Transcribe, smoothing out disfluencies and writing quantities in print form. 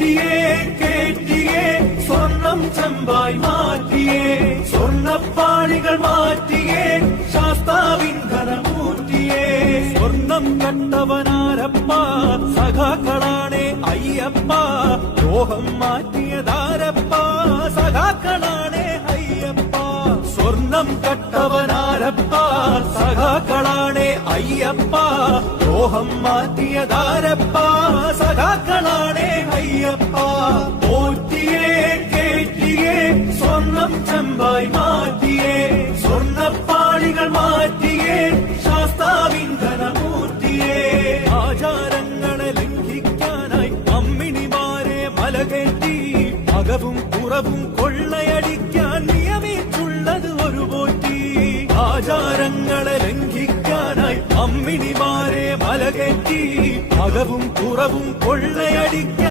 പോറ്റിയേ കേറ്റിയേ സ്വർണം ചെമ്പായി മാറ്റിയേ സ്വർണ്ണപ്പാളികൾ മാറ്റിയേ ശാസ്താവിൻ ധനമൂർത്തിയേ സ്വർണം കണ്ടവനാരപ്പ സഖാക്കളാണേ അയ്യപ്പ ലോഹം മാറ്റിയതാരപ്പ സഖാക്കളാണേ അയ്യപ്പ സ്വർണം കട്ടവനാരപ്പ സഖാക്കളാണേ അയ്യപ്പ ലോഹം മാറ്റിയതാരപ്പ സഖാക്കളാണേ അയ്യപ്പ പോറ്റിയേ കേറ്റിയേ സ്വർണം ചെമ്പായി മാറ്റിയേ സ്വർണ്ണപ്പാളികൾ മാറ്റിയേ ശാസ്താവിൻ ധനമൂർത്തിയേ ആചാരങ്ങളെ ലംഘിക്കാനായി അമ്മിണിമാരെ മലകേറ്റി അകവും പുറവും കൊള്ളയടിക്കാൻ നിയമിച്ചുള്ളത് ഒരു പോറ്റി ആചാരങ്ങളെ ലംഘിക്കാനായി അമ്മിണിമാരെ മലകേറ്റി അകവും പുറവും കൊള്ളയടിക്കാൻ